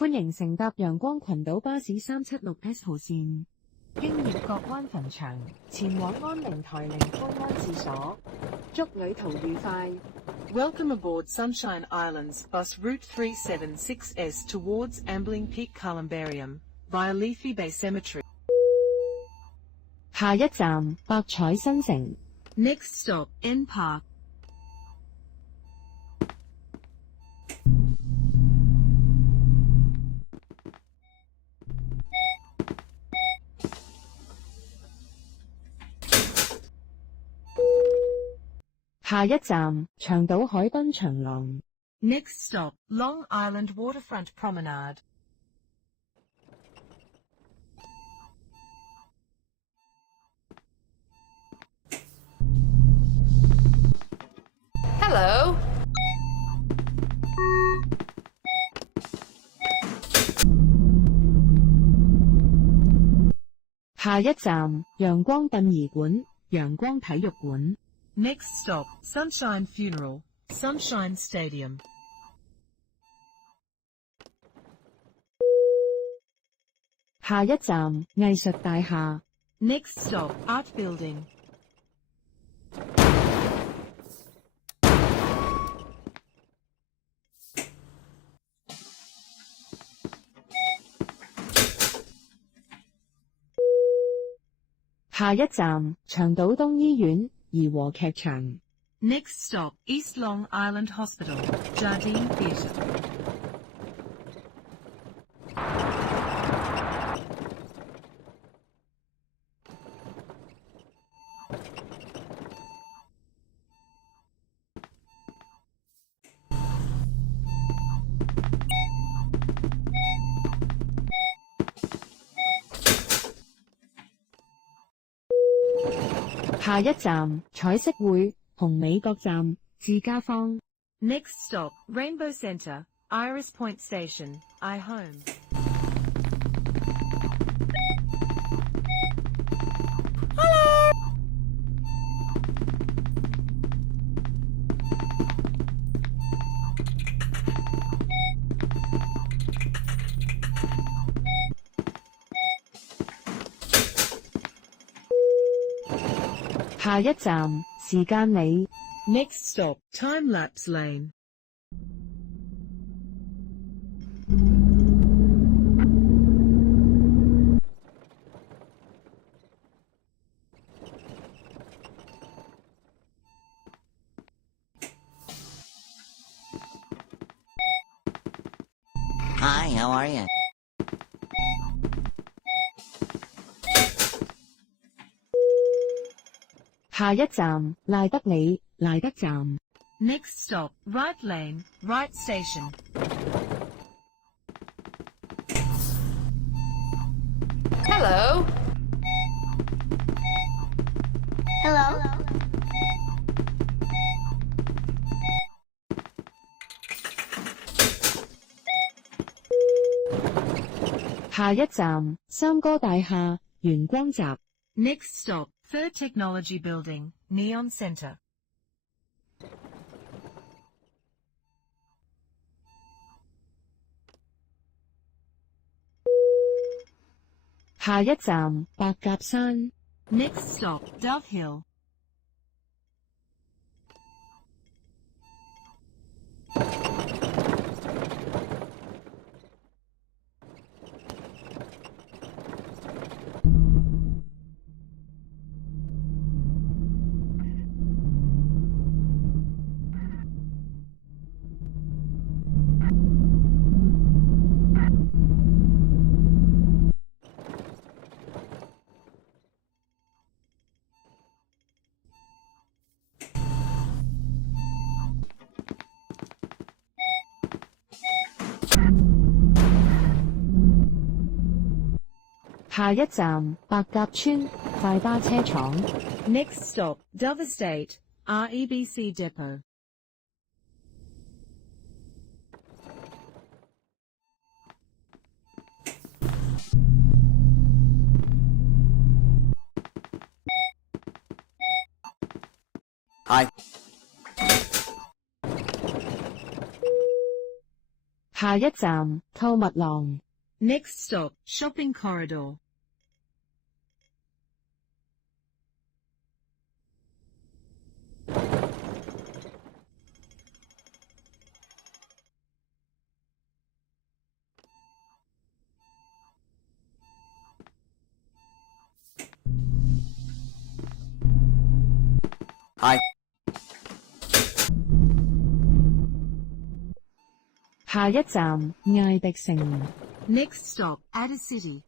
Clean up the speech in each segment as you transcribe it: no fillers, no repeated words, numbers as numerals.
歡迎乘搭陽光群島巴士376S 號線，經葉角灣墳場前往安寧台靈灰安置所。祝旅途愉快。Welcome aboard Sunshine Islands bus route 376S towards Ambling Peak Columbarium via Leafy Bay Cemetery. 下一站百彩新城。Next stop, N Park. 下一站長島海濱長廊。Next stop, Long Island Waterfront Promenade. Hello. 下一站陽光殯儀館、陽光體育館。Next stop, Sunshine Funeral, Sunshine Stadium. 下一站藝術大廈。Next stop, Art Building. 下一站長島東醫院怡和劇場。Next stop, East Long Island Hospital, Jardine Theatre. 下一站彩色匯紅美閣站自家坊。Next stop, Rainbow Centre, Iris Point Station, iHome. 下一站時間里。Next stop, Time Lapse Lane. ？Hi, how are you? 下一站賴德里賴德站。Next stop, Right Lane, Right Station. Hello. Hello.「下一站三哥大廈元光閘。Next stop, Third Technology Building, Neon Center. 下一站白鴿山。Next stop, Dove Hill. 下一站白鴿村快巴車廠。Next stop, Dove Estate, REBC Depot. 係。下一站購物廊。Next stop, shopping corridor. 下一站艾迪城。Next stop, Ada City.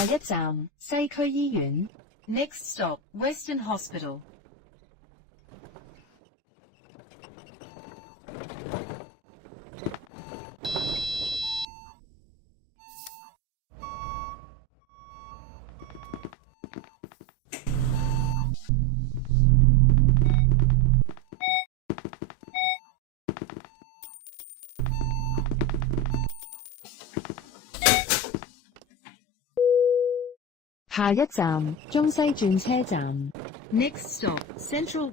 下一站西區醫院。Next stop, Western Hospital. 下一站中西轉車站。Next stop, Central.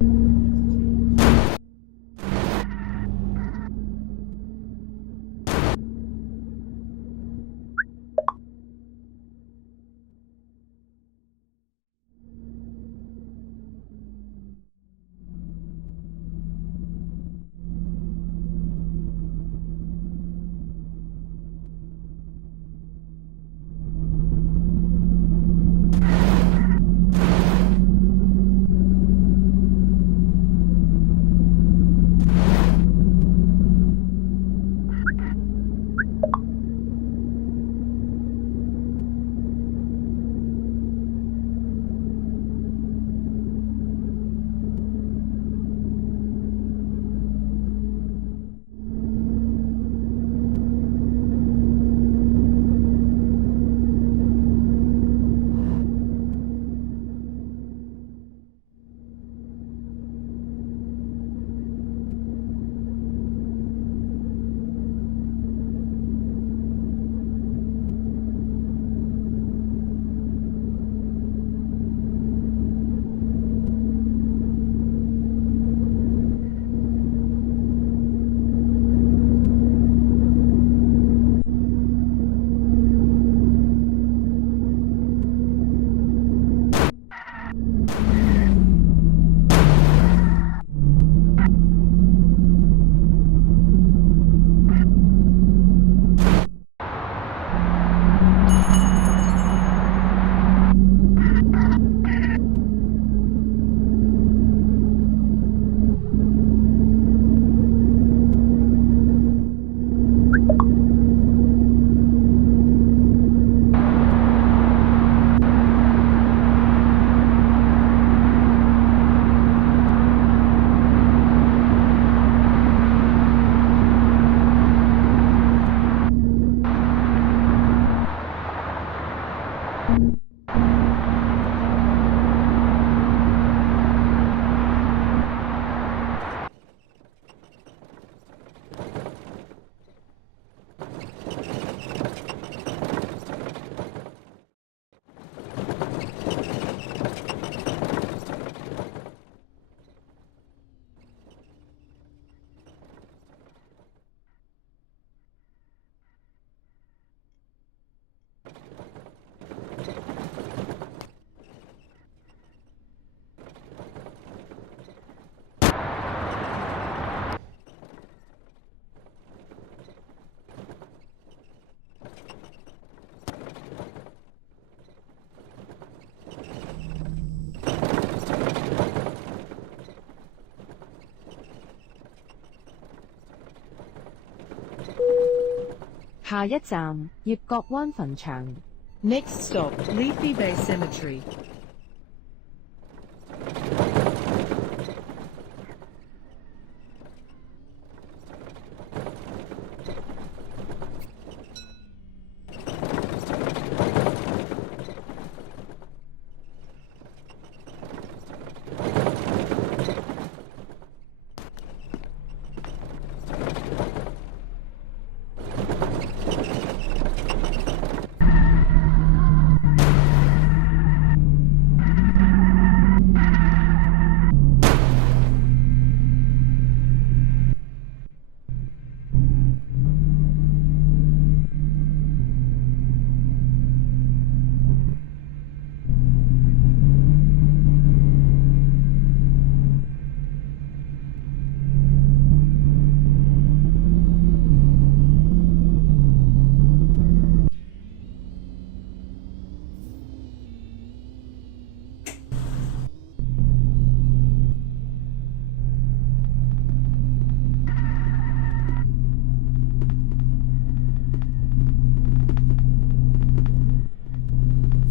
下一站，葉角灣墳場。 Next stop, Leafy Bay Cemetery.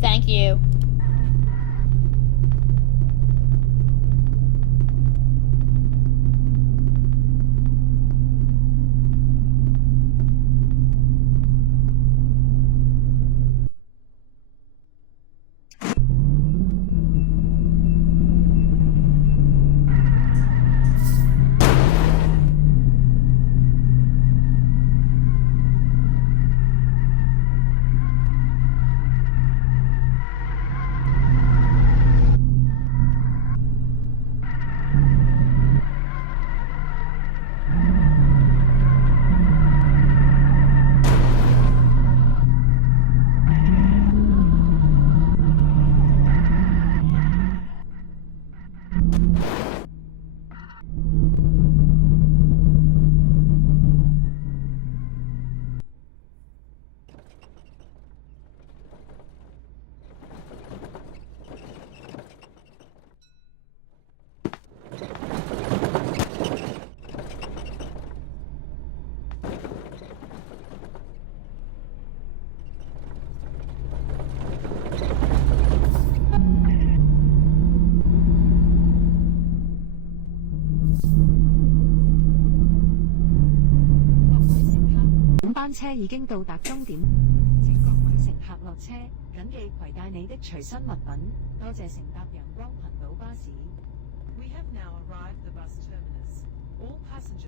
Thank you.班車已經到達終點，請各位乘客落車，緊記攜帶你的隨身物品。多謝乘搭陽光群島巴士。